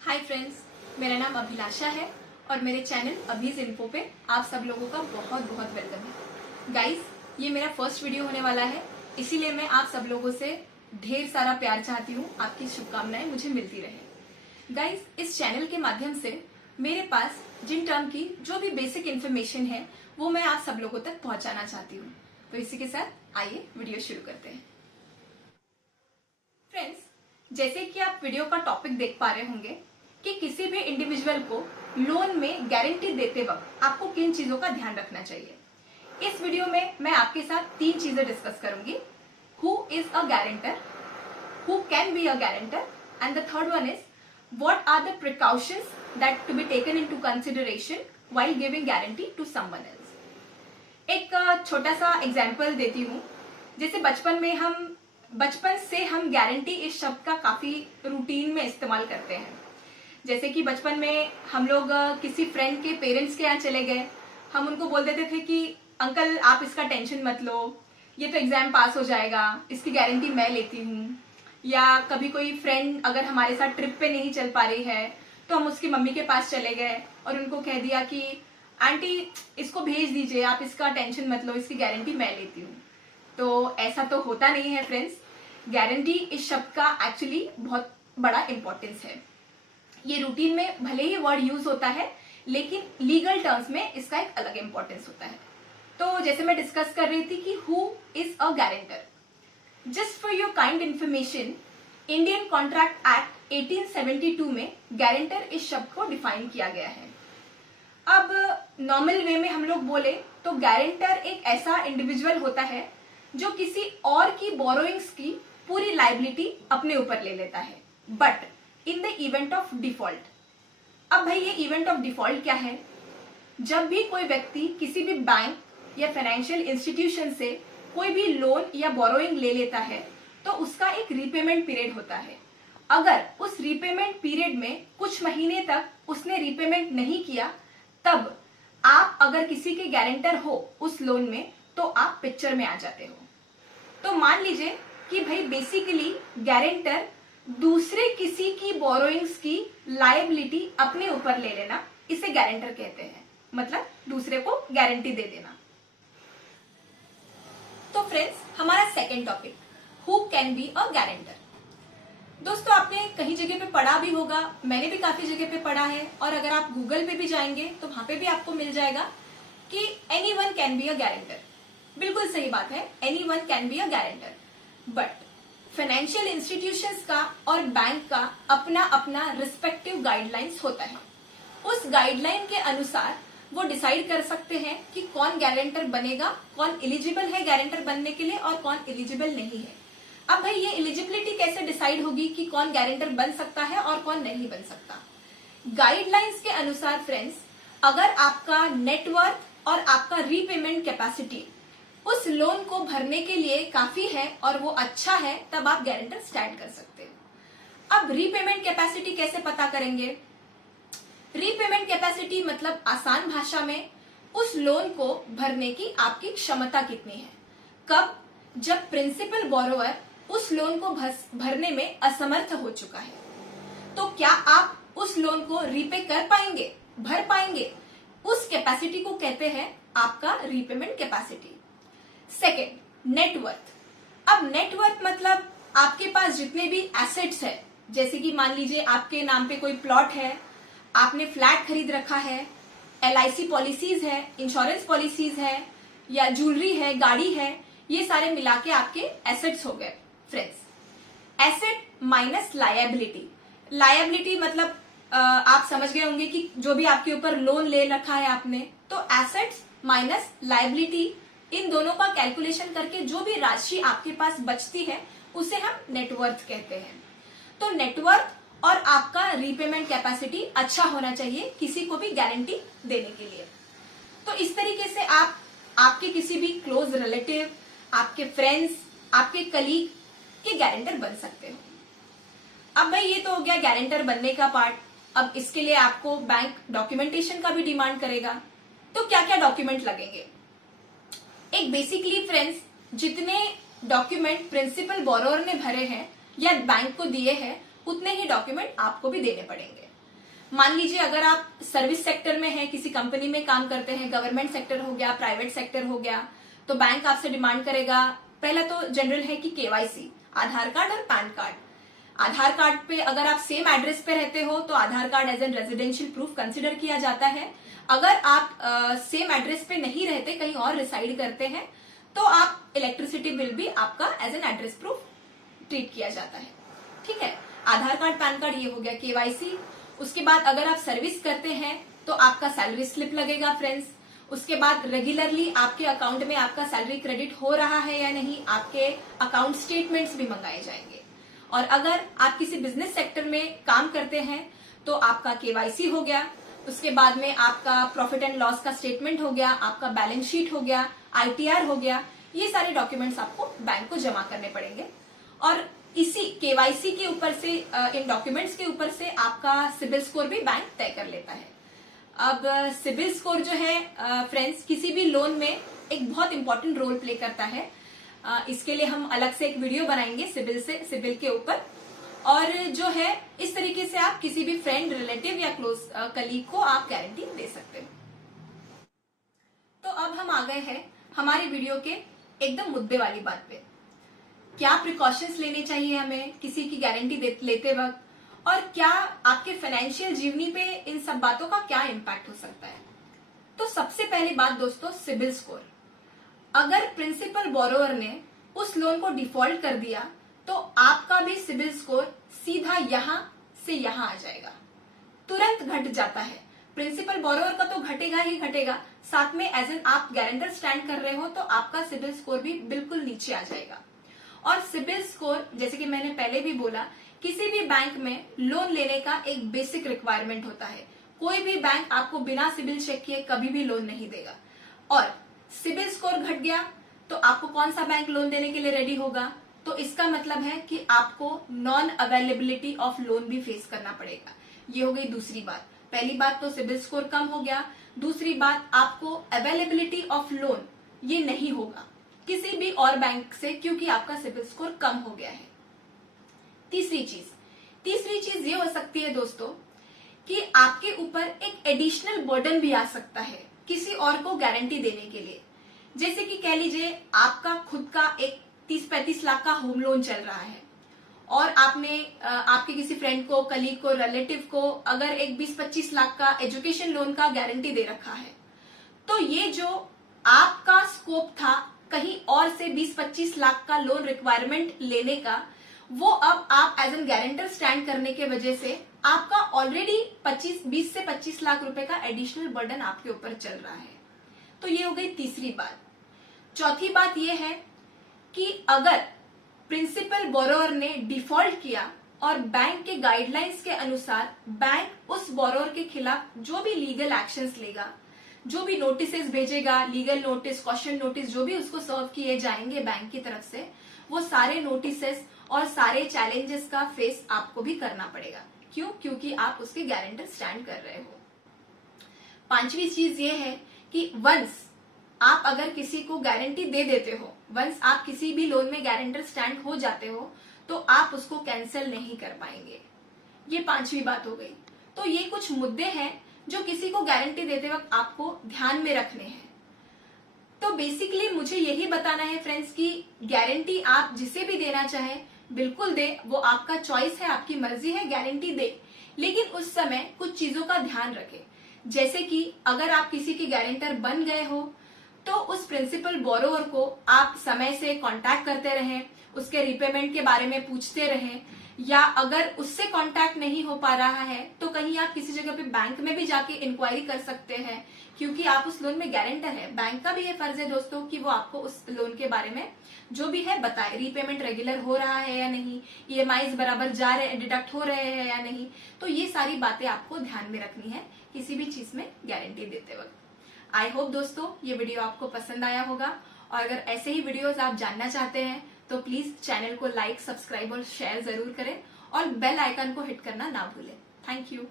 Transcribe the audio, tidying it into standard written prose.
Hi friends, मेरा नाम अभिलाषा है और मेरे चैनल अभीज इन्फो पे आप सब लोगों का बहुत बहुत वेलकम है। गाइस, ये मेरा फर्स्ट वीडियो होने वाला है, इसीलिए मैं आप सब लोगों से ढेर सारा प्यार चाहती हूँ। आपकी शुभकामनाएं मुझे मिलती रहे। गाइस, इस चैनल के माध्यम से मेरे पास जिन टर्म की जो भी बेसिक इन्फॉर्मेशन है वो मैं आप सब लोगों तक पहुंचाना चाहती हूँ। तो इसी के साथ आइए वीडियो शुरू करते हैं। फ्रेंड्स, जैसे कि आप वीडियो का टॉपिक देख पा रहे होंगे कि किसी भी इंडिविजुअल को लोन में गारंटी देते वक्त आपको किन चीजों का ध्यान रखना चाहिए। इस वीडियो में मैं आपके साथ 3 चीजें डिस्कस करूंगी। Who is a guarantor, who can be a guarantor, and the third one is what are the precautions that to be taken into consideration while giving guarantee to someone else. एक छोटा सा example देती हूँ। जैसे बचपन से हम guarantee इस शब्द का काफी रूटीन में इस्तेमाल करते हैं। जैसे कि बचपन में हम लोग किसी फ्रेंड के पेरेंट्स के यहाँ चले गए, हम उनको बोल देते थे कि अंकल आप इसका टेंशन मत लो, ये तो एग्जाम पास हो जाएगा, इसकी गारंटी मैं लेती हूँ। या कभी कोई फ्रेंड अगर हमारे साथ ट्रिप पे नहीं चल पा रही है तो हम उसकी मम्मी के पास चले गए और उनको कह दिया कि आंटी इसको भेज दीजिए, आप इसका टेंशन मत लो, इसकी गारंटी मैं लेती हूँ। तो ऐसा तो होता नहीं है फ्रेंड्स। गारंटी इस शब्द का एक्चुअली बहुत बड़ा इंपॉर्टेंस है। ये रूटीन में भले ही वर्ड यूज होता है लेकिन लीगल टर्म्स में इसका एक अलग इंपॉर्टेंस होता है। तो जैसे मैं डिस्कस कर रही थी कि who is a guarantor. Just for your kind information, Indian contract act 1872 में गारंटर इस शब्द को डिफाइन किया गया है। अब नॉर्मल वे में हम लोग बोले तो गारंटर एक ऐसा इंडिविजुअल होता है जो किसी और की बोरोइंग्स की पूरी लाइबिलिटी अपने ऊपर ले लेता है, but in the event of default. अब भाई ये इवेंट ऑफ डिफॉल्ट क्या है? जब भी कोई व्यक्ति किसी भी बैंक या फाइनेंशियल इंस्टीट्यूशन से कोई भी लोन या बोरोइंग ले लेता है तो उसका एक रीपेमेंट पीरियड होता है। अगर उस रीपेमेंट पीरियड में कुछ महीने तक उसने रीपेमेंट नहीं किया, तब आप अगर किसी के गारंटर हो उस लोन में तो आप पिक्चर में आ जाते हो। तो मान लीजिए कि भाई बेसिकली गारंटर दूसरे किसी की बोरोइंग्स की लायबिलिटी अपने ऊपर ले लेना, इसे गारंटर कहते हैं। मतलब दूसरे को गारंटी दे देना। तो फ्रेंड्स, हमारा second topic, who can be a guarantor. दोस्तों, आपने कहीं जगह पे पढ़ा भी होगा, मैंने भी काफी जगह पे पढ़ा है, और अगर आप गूगल पे भी जाएंगे तो वहां पे भी आपको मिल जाएगा कि anyone can be a guarantor. बिल्कुल सही बात है, anyone can be a guarantor, but financial institutions का और बैंक का अपना अपना रिस्पेक्टिव गाइडलाइंस होता है। उस गाइडलाइन के अनुसार वो डिसाइड कर सकते हैं कि कौन गारंटर बनेगा, कौन एलिजिबल है गारंटर बनने के लिए और कौन एलिजिबल नहीं है। अब भाई ये एलिजिबिलिटी कैसे डिसाइड होगी कि कौन गारंटर बन सकता है और कौन नहीं बन सकता? गाइडलाइंस के अनुसार फ्रेंड्स, अगर आपका नेटवर्थ और आपका रीपेमेंट कैपेसिटी उस लोन को भरने के लिए काफी है और वो अच्छा है, तब आप गारंटर स्टार्ट कर सकते हो। अब रीपेमेंट कैपेसिटी कैसे पता करेंगे? रीपेमेंट कैपेसिटी मतलब आसान भाषा में उस लोन को भरने की आपकी क्षमता कितनी है। कब? जब प्रिंसिपल बोरोवर उस लोन को भरने में असमर्थ हो चुका है। तो क्या आप उस लोन को रीपे कर पाएंगे, भर पाएंगे? उस कैपेसिटी को कहते हैं आपका रीपेमेंट कैपेसिटी। Second, net worth. अब नेटवर्थ मतलब आपके पास जितने भी एसेट्स है, जैसे कि मान लीजिए आपके नाम पे कोई प्लॉट है, आपने फ्लैट खरीद रखा है, LIC पॉलिसीज है, इंश्योरेंस पॉलिसीज है, या ज्वेलरी है, गाड़ी है, ये सारे मिला के आपके एसेट्स हो गए friends. Asset minus liability. Liability मतलब आप समझ गए होंगे कि जो भी आपके ऊपर लोन ले रखा है आपने, तो एसेट्स माइनस लायबिलिटी, इन दोनों का कैलकुलेशन करके जो भी राशि आपके पास बचती है उसे हम नेटवर्थ कहते हैं। तो नेटवर्थ और आपका रीपेमेंट कैपेसिटी अच्छा होना चाहिए किसी को भी गारंटी देने के लिए। तो इस तरीके से आप आपके किसी भी क्लोज रिलेटिव, आपके फ्रेंड्स, आपके कलीग के गारंटर बन सकते हो। अब भाई ये तो हो गया गारंटर बनने का पार्ट। अब इसके लिए आपको बैंक डॉक्यूमेंटेशन का भी डिमांड करेगा। तो क्या क्या डॉक्यूमेंट लगेंगे? एक बेसिकली फ्रेंड्स, जितने डॉक्यूमेंट प्रिंसिपल बोरोवर ने भरे हैं या बैंक को दिए हैं उतने ही डॉक्यूमेंट आपको भी देने पड़ेंगे। मान लीजिए अगर आप सर्विस सेक्टर में हैं, किसी कंपनी में काम करते हैं, गवर्नमेंट सेक्टर हो गया, प्राइवेट सेक्टर हो गया, तो बैंक आपसे डिमांड करेगा, पहला तो जनरल है कि केवाईसी, आधार कार्ड और पैन कार्ड। आधार कार्ड पे अगर आप सेम एड्रेस पे रहते हो तो Aadhaar card as an residential proof consider किया जाता है। अगर आप सेम एड्रेस पे नहीं रहते, कहीं और रिसाइड करते हैं, तो आप इलेक्ट्रिसिटी बिल भी आपका as an address proof treat किया जाता है। ठीक है, आधार कार्ड पैन कार्ड ये हो गया केवाईसी। उसके बाद अगर आप सर्विस करते हैं तो आपका सैलरी स्लिप लगेगा फ्रेंड्स। उसके बाद रेगुलरली आपके अकाउंट में आपका सैलरी क्रेडिट हो रहा है या नहीं, आपके अकाउंट स्टेटमेंट्स भी मंगाए जाएंगे। और अगर आप किसी बिजनेस सेक्टर में काम करते हैं तो आपका केवाईसी हो गया। उसके बाद में आपका प्रॉफिट एंड लॉस का स्टेटमेंट हो गया, आपका बैलेंस शीट हो गया, आईटीआर हो गया। ये सारे डॉक्यूमेंट्स आपको बैंक को जमा करने पड़ेंगे और इसी केवाईसी के ऊपर से, इन डॉक्यूमेंट्स के ऊपर से आपका सिबिल स्कोर भी बैंक तय कर लेता है। अब सिबिल स्कोर जो है फ्रेंड्स, किसी भी लोन में एक बहुत इंपॉर्टेंट रोल प्ले करता है। इसके लिए हम अलग से एक वीडियो बनाएंगे सिबिल के ऊपर। और जो है इस तरीके से आप किसी भी फ्रेंड, रिलेटिव या क्लोज कलीग को आप गारंटी दे सकते हो। तो अब हम आ गए हैं हमारी वीडियो के एकदम मुद्दे वाली बात पे। क्या प्रिकॉशंस लेने चाहिए हमें किसी की गारंटी लेते वक्त, और क्या आपके फाइनेंशियल जीवनी पे इन सब बातों का क्या इम्पैक्ट हो सकता है। तो सबसे पहली बात दोस्तों, सिबिल स्कोर। अगर प्रिंसिपल बोरोवर ने उस लोन को डिफॉल्ट कर दिया तो आपका भी सिबिल स्कोर सीधा यहां से यहां आ जाएगा, तुरंत घट जाता है। प्रिंसिपल बोरोवर का तो घटेगा ही घटेगा, साथ में एज एन आप गारंटर स्टैंड कर रहे हो तो आपका सिबिल स्कोर भी बिल्कुल नीचे आ जाएगा। और सिबिल स्कोर, जैसे कि मैंने पहले भी बोला, किसी भी बैंक में लोन लेने का एक बेसिक रिक्वायरमेंट होता है। कोई भी बैंक आपको बिना सिबिल चेक किए कभी भी लोन नहीं देगा। और सिबिल स्कोर घट गया तो आपको कौन सा बैंक लोन देने के लिए रेडी होगा, तो इसका मतलब है कि आपको नॉन अवेलेबिलिटी ऑफ लोन भी फेस करना पड़ेगा। ये हो गई दूसरी बात। पहली बात तो सिबिल स्कोर कम हो गया, दूसरी बात आपको अवेलेबिलिटी ऑफ लोन ये नहीं होगा किसी भी और बैंक से, क्योंकि आपका सिबिल स्कोर कम हो गया है। तीसरी चीज ये हो सकती है दोस्तों कि आपके ऊपर एक एडिशनल बर्डन भी आ सकता है किसी और को गारंटी देने के लिए। जैसे कि कह लीजिए आपका खुद का एक 30-35 लाख का होम लोन चल रहा है और आपने आपके किसी फ्रेंड को, कलीग को, रिलेटिव को अगर एक 20-25 लाख का एजुकेशन लोन का गारंटी दे रखा है, तो ये जो आपका स्कोप था कहीं और से 20-25 लाख का लोन रिक्वायरमेंट लेने का, वो अब आप एज एन गारंटर स्टैंड करने के वजह से आपका ऑलरेडी 20 से 25 लाख रुपए का एडिशनल बर्डन आपके ऊपर चल रहा है। तो ये हो गई तीसरी बात। चौथी बात ये है कि अगर प्रिंसिपल बोरोवर ने डिफॉल्ट किया और बैंक के गाइडलाइंस के अनुसार बैंक उस बोरोवर के खिलाफ जो भी लीगल एक्शंस लेगा, जो भी नोटिसेस भेजेगा, लीगल नोटिस, कॉशन नोटिस जो भी उसको सर्व किए जाएंगे बैंक की तरफ से, वो सारे नोटिसेस और सारे चैलेंजेस का फेस आपको भी करना पड़ेगा। क्यों? क्योंकि आप उसके गारंटर स्टैंड कर रहे हो। पांचवी चीज ये है कि वंस आप अगर किसी को गारंटी दे देते हो, वंस आप किसी भी लोन में गारंटर स्टैंड हो जाते हो, तो आप उसको कैंसिल नहीं कर पाएंगे। ये पांचवी बात हो गई। तो ये कुछ मुद्दे हैं जो किसी को गारंटी देते वक्त आपको ध्यान में रखने हैं। तो बेसिकली मुझे यही बताना है फ्रेंड्स कि गारंटी आप जिसे भी देना चाहे बिल्कुल दे, वो आपका चॉइस है, आपकी मर्जी है, गारंटी दे, लेकिन उस समय कुछ चीजों का ध्यान रखें। जैसे कि अगर आप किसी के गारंटर बन गए हो तो उस प्रिंसिपल बोरोवर को आप समय से कांटेक्ट करते रहें, उसके रिपेमेंट के बारे में पूछते रहें, या अगर उससे कांटेक्ट नहीं हो पा रहा है तो कहीं आप किसी जगह पे बैंक में भी जाके इंक्वायरी कर सकते हैं, क्योंकि आप उस लोन में गारंटर है। बैंक का भी ये फर्ज है दोस्तों कि वो आपको उस लोन के बारे में जो भी है बताए, रीपेमेंट रेगुलर हो रहा है या नहीं, ईएमआईज बराबर जा रहे हैं, डिडक्ट हो रहे हैं या नहीं। तो ये सारी बातें आपको ध्यान में रखनी है किसी भी चीज में गारंटी देते वक्त। आई होप दोस्तों ये वीडियो आपको पसंद आया होगा, और अगर ऐसे ही वीडियोस आप जानना चाहते हैं तो प्लीज चैनल को लाइक, सब्सक्राइब और शेयर जरूर करें, और बेल आइकन को हिट करना ना भूलें। Thank you.